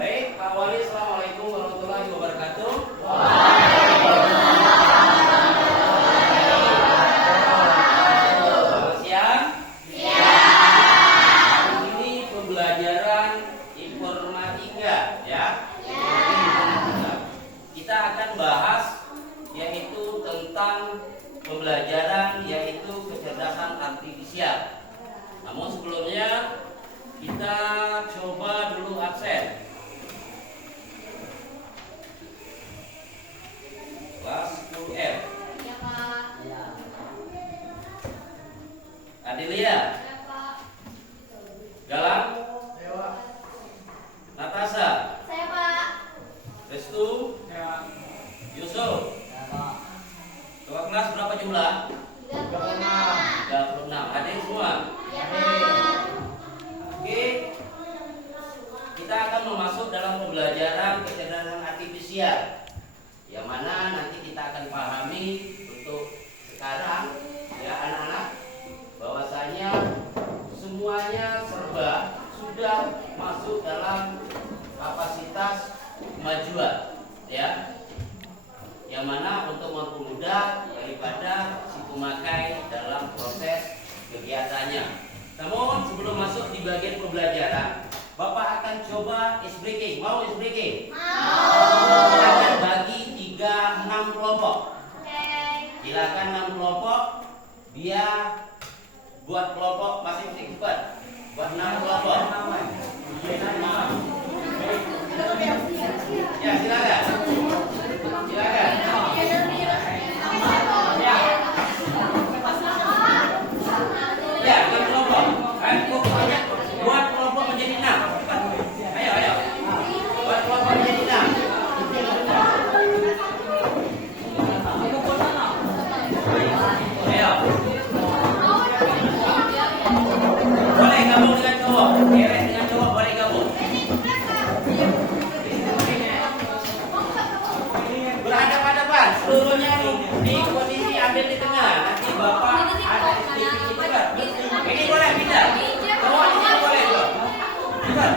Baik, Pak Wali, Assalamualaikum warahmatullahi wabarakatuh. Selamat siang. Hari ini pembelajaran informatika, ya. Kita akan bahas yaitu tentang pembelajaran yaitu kecerdasan artifisial. Namun sebelumnya kita coba dulu absen. Kelas 10F. Ya, Pak. Adelia, Ya, Pak. Galang, Natasha, Saya, Pak. Restu, Yusuf. Ketua kelas berapa jumlah? 36. Hadir semua. Ya, Pak. Oke. Kita akan masuk dalam pembelajaran kecerdasan artifisial. Yang mana nanti kita akan pahami untuk sekarang ya anak-anak bahwasanya semuanya serba sudah masuk dalam kapasitas kemajuan ya. Yang mana untuk mempermudah daripada si pemakai dalam proses kegiatannya. Namun sebelum masuk di bagian pembelajaran, Bapak akan coba ice breaking. Mau ice breaking? Mau. Akan bagi 6 kelompok. Oke. Silakan 6 kelompok. Dia buat kelompok masing-masing cepat. Buat 6 kelompok. Ya, silakan. Silakan. Ya, 6 kelompok. Kan pokoknya buat kelompok menjadi 6. Ayo. Buat kelompok menjadi 6. Ayo. Boleh gabung dengan cowok. Keren dengan cowok boleh gabung. Berhadapan-hadapan. Seluruhnya di posisi ambil di tengah. Nanti Bapak ada sedikit juga. Ini boleh pindah. Cowok di sini boleh tuh. Cepat.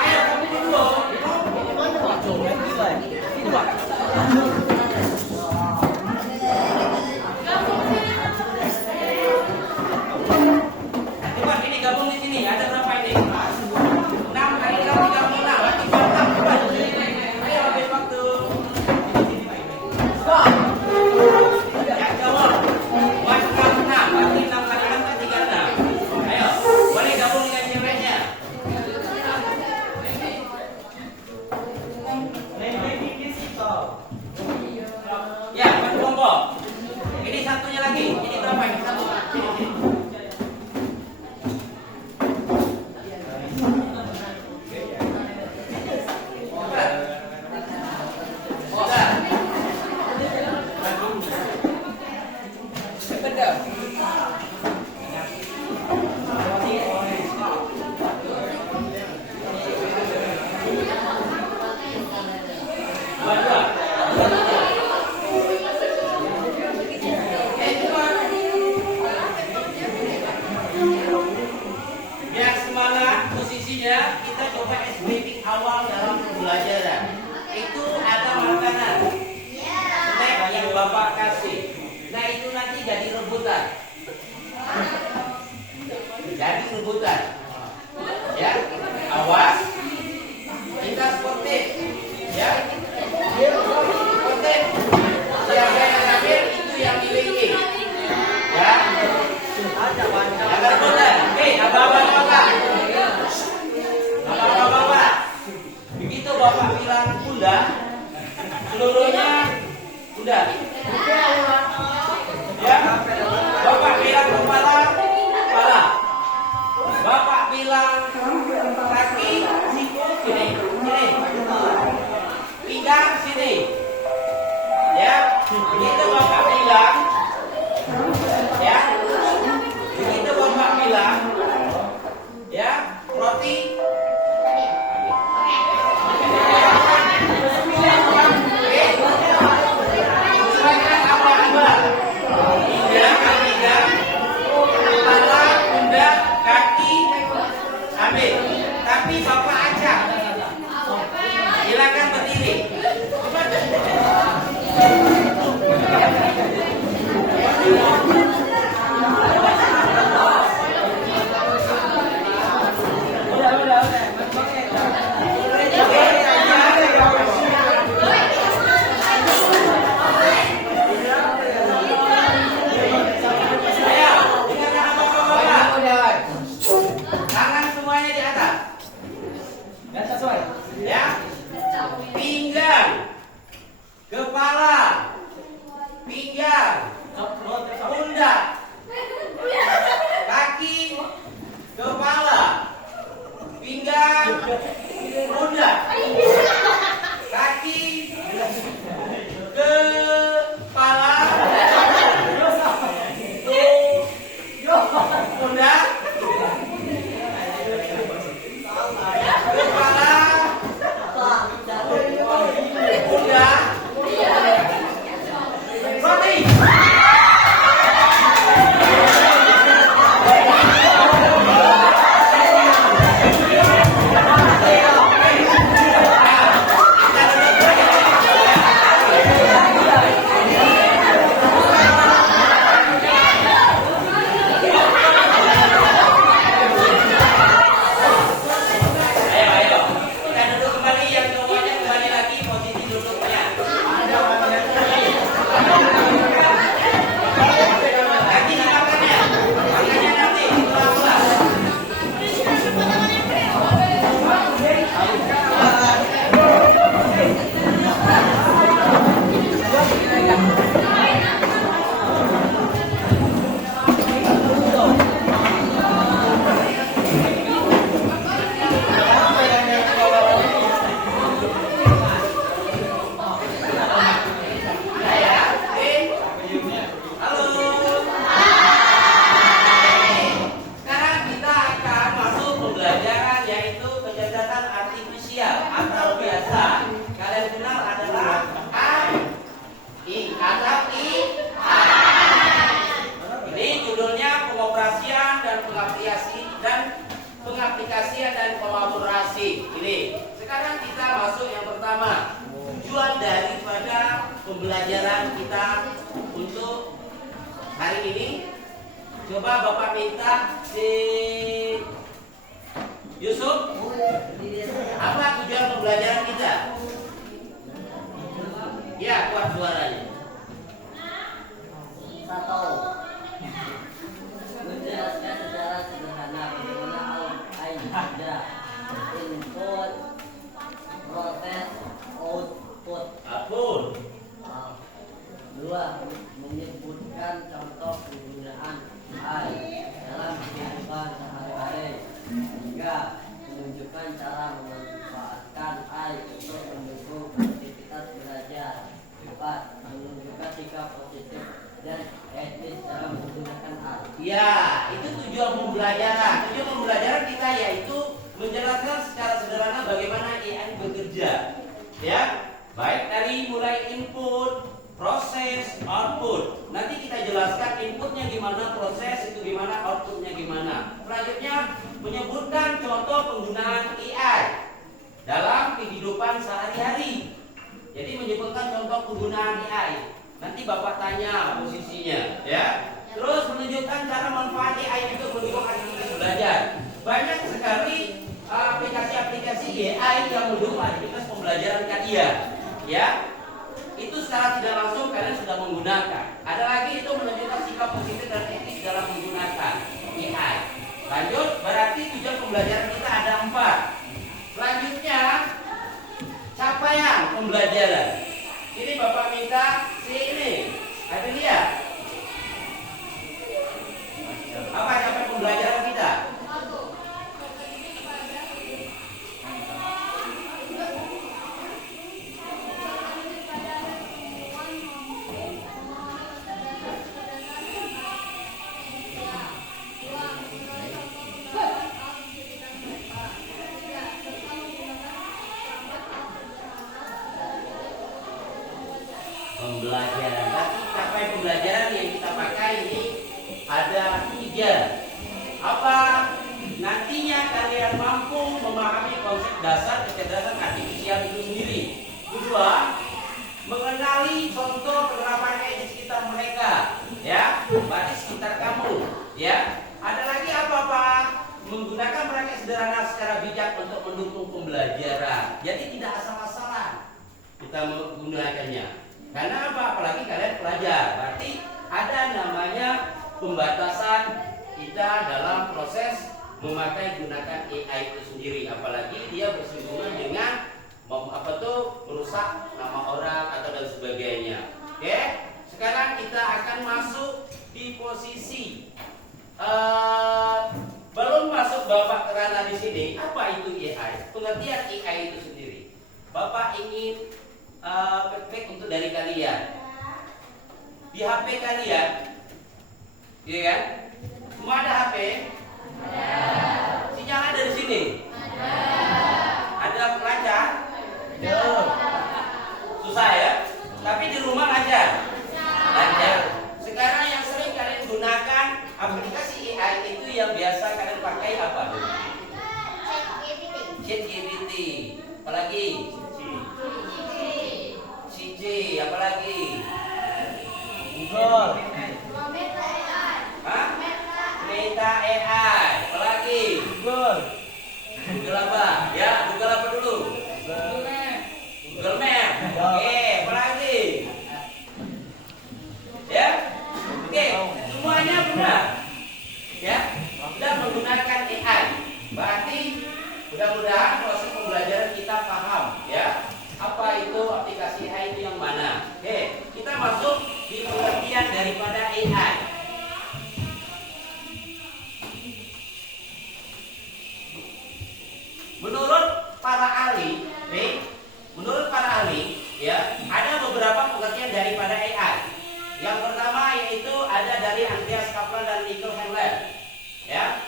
Ayo kamu dulu. Cepat ini gabung di sini. Ada berapa ini? 6 kali 6 36. Nanti 6 cepat. Ayo habis waktu. Yang cowok. Buat 6. Berarti 6 kali 6 kan 36. Ayo. Boleh gabung dengan ceweknya. Ya, buat kelompok. Ini satunya lagi. Ini berapa ini? Satu. Sini. Cepat. Sudah. Cepat dah. Dua. Biar semangat posisinya kita coba ice breaking awal dalam pembelajaran. Itu ada makanan snack yang Bapak kasih. Nah itu nanti jadi rebutan. Jadi rebutan. Ya, awas. Kita sportif. Ya, sportif. Siapa yang ambil itu yang miliki. Ya. Yang rebutan. Abang-abang. Abang-abang. Begitu Bapak bilang bunda, seluruhnya bunda. Ya. Bapak bilang kepala, kepala. Bapak bilang kaki, siku sini, sini. Pinggang sini. Ya. Begitu Bapak bilang, ya. Begitu Bapak bilang, ya, roti. Silakan abang-abang. Pinggang, kaki, kepala, pundak, kaki, ambil. Tapi Bapak ajak. Silakan berdiri. Tangan semuanya di atas. Ya. Pinggang. Kepala. Pinggang. Pundak. Kaki. Kepala. Pinggang. Pundak. Kaki. Kepala. Pundak. Pengaplikasian dan kolaborasi. Ini. Sekarang kita masuk yang pertama. Tujuan daripada pembelajaran kita untuk hari ini. Coba Bapak minta si Yusuf. Apa tujuan pembelajaran kita? Ya, kuat suaranya. Satu, menjelaskan secara sederhana bagaimana ada input, proses, output. Apun. Dua, menyebutkan contoh penggunaan AI dalam kehidupan sehari-hari. Tiga, menunjukkan cara memanfaatkan AI untuk mendukung aktivitas belajar. Empat, menunjukkan sikap positif dan etis dalam menggunakan AI. Ya, itu tujuan pembelajaran. Tujuan pembelajaran kita yaitu menjelaskan secara sederhana bagaimana AI bekerja. Ya, baik dari mulai input, proses, output. Nanti kita jelaskan inputnya gimana, proses itu gimana, outputnya gimana. Selanjutnya menyebutkan contoh penggunaan AI dalam kehidupan sehari-hari. Jadi menyebutkan contoh penggunaan AI. Nanti Bapak tanya posisinya, ya. Terus menunjukkan cara manfaat AI untuk mendukung aktivitas belajar. Banyak sekali aplikasi-aplikasi AI yang mendukung aktivitas pembelajaran kalian, ya. Itu secara tidak langsung kalian sudah menggunakan. Ada lagi itu menunjukkan sikap positif dan etis dalam menggunakan AI. Lanjut, berarti tujuan pembelajaran kita ada 4. Selanjutnya, capaian pembelajaran. Ini Bapak minta si ini, Adelia. Apa capaian pembelajaran kita? Pembelajaran. Tapi capaian pembelajaran yang kita pakai ini ada 3. Apa nantinya kalian dan mampu memahami konsep dasar kecerdasan artifisial itu sendiri. Kedua, mengenali contoh penerapan AI di sekitar mereka, ya, berarti sekitar kamu, ya. Ada lagi apa Pak? Menggunakan perangkat sederhana secara bijak untuk mendukung pembelajaran. Jadi tidak asal-asalan kita menggunakannya. Karena apa? Apalagi kalian pelajar, berarti ada namanya pembatasan kita dalam proses memakai gunakan AI itu sendiri. Apalagi dia bersinggungan dengan merusak nama orang atau dan sebagainya. Oke, sekarang kita akan masuk di posisi belum masuk Bapak kerana di sini. Apa itu AI? Pengertian AI itu sendiri. Bapak ingin praktek untuk dari kalian. Di HP kalian, iya kan? Semua ada HP? Ada. Sinyal ada di sini? Ada. Ada pelacak? Susah ya? Tapi di rumah lancar? Lancar. Sekarang yang sering kalian gunakan aplikasi AI itu yang biasa kalian pakai apa? ChatGPT. Apalagi? CJ. Apalagi? Google. Hah? Meta AI. Apalagi? Google. Google apa? Ya, Google apa dulu? Google Map. Oke, apa lagi? Ya? Oke, semuanya benar. Ya, sudah menggunakan AI. Berarti mudah-mudahan proses pembelajaran kita paham, ya. Apa itu aplikasi AI itu yang mana? Oke, kita masuk di pengertian daripada AI. Menurut para ahli, ya, ada beberapa pengertian daripada AI. Yang pertama yaitu ada dari Andreas Kaplan dan Michael Handler, ya.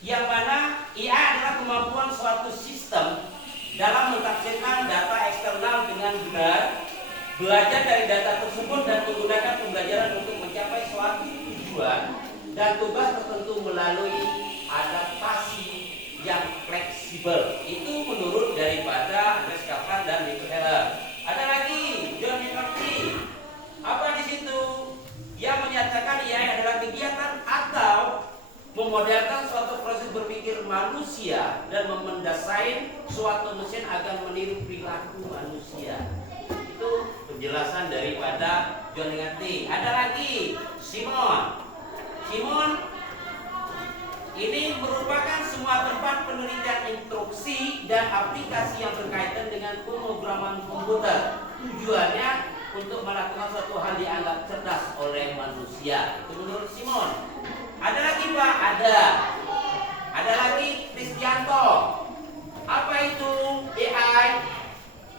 Yang mana AI adalah kemampuan suatu sistem dalam mentafsirkan data eksternal dengan benar, belajar dari data tersebut dan menggunakan pembelajaran untuk mencapai suatu tujuan dan tugas tertentu melalui adaptasi yang fleksibel. Itu menurut daripada Andreas Kaplan dan Michael Handler. Ada lagi John McCarthy. Apa di situ? Yang menyatakan AI adalah kegiatan atau memodelkan suatu proses berpikir manusia dan mendesain suatu mesin agar meniru perilaku manusia. Itu penjelasan daripada John McCarthy. Ada lagi Simon ini merupakan semua tempat penelitian instruksi dan aplikasi yang berkaitan dengan pemrograman komputer. Tujuannya untuk melakukan suatu hal dianggap cerdas oleh manusia. Itu menurut Simon. Ada lagi Pak? Ada lagi Kristianto. Apa itu AI?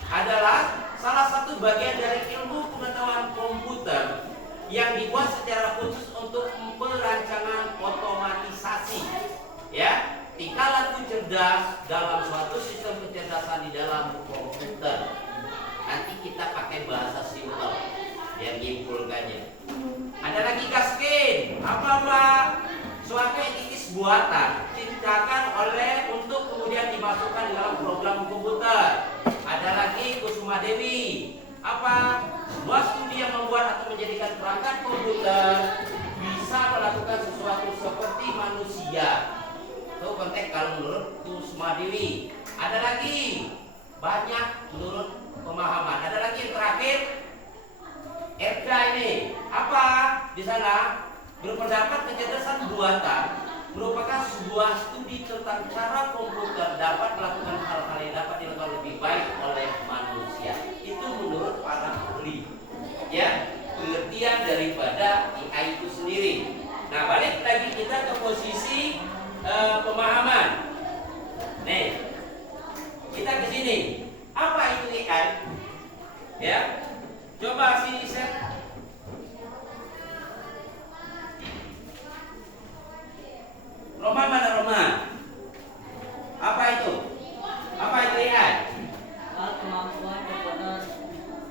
Adalah salah satu bagian dari ilmu pengetahuan komputer yang dibuat secara khusus untuk perancangan otomatisasi, ya, tingkah laku cerdas dalam suatu sistem kecerdasan di dalam komputer. Nanti kita pakai bahasa simpel yang menyimpulkannya. Ada lagi Gaskin. Apa Pak? Suatu entitas buatan diciptakan oleh untuk kemudian dimasukkan dalam program komputer. Ada lagi Kusuma Dewi. Apa? Sebuah studi yang membuat atau menjadikan perangkat komputer bisa melakukan sesuatu seperti manusia. Itu konteks kalau menurut Kusuma Dewi. Ada lagi banyak menurut pemahaman. Ada lagi yang terakhir Erda ini. Apa di sana? Berpendapat kecerdasan buatan merupakan sebuah studi tentang cara komputer dapat melakukan hal-hal yang dapat dilakukan lebih baik oleh manusia. Itu menurut para ahli, ya, pengertian daripada AI itu sendiri. Nah, balik lagi kita ke posisi pemahaman. Nih, kita ke sini. Apa itu AI? Ya, coba sini set. Roman mana Roman? Apa itu? Apa itu AI? Kemampuan komputer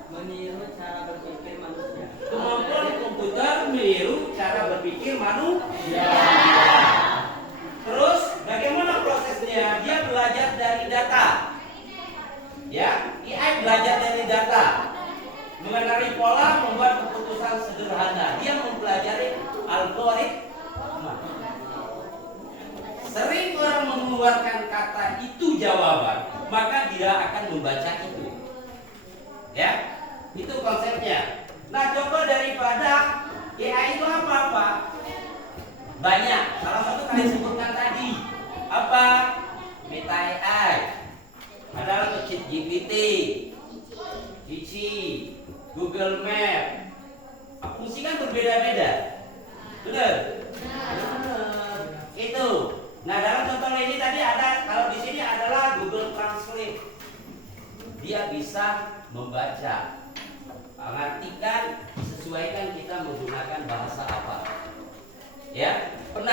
meniru cara berpikir manusia. Kemampuan komputer meniru cara berpikir manusia. Terus bagaimana umumnya dia belajar dari data. Ya, AI belajar dari data, mengenali pola, membuat keputusan sederhana. Dia mempelajari algoritma. Sering orang mengeluarkan kata itu jawaban, maka dia akan membaca itu. Ya, itu konsepnya. Nah, contoh daripada AI itu apa? Banyak. Salah satu kalian sebutkan tadi apa? Meta AI. Ada untuk ChatGPT, Cici, Google Map. Fungsi kan berbeda-beda. Benar? Benar. Itu. Nah, dalam contoh ini tadi ada, kalau di sini adalah Google Translate. Dia bisa membaca, mengartikan, disesuaikan kita menggunakan bahasa apa. Ya, pernah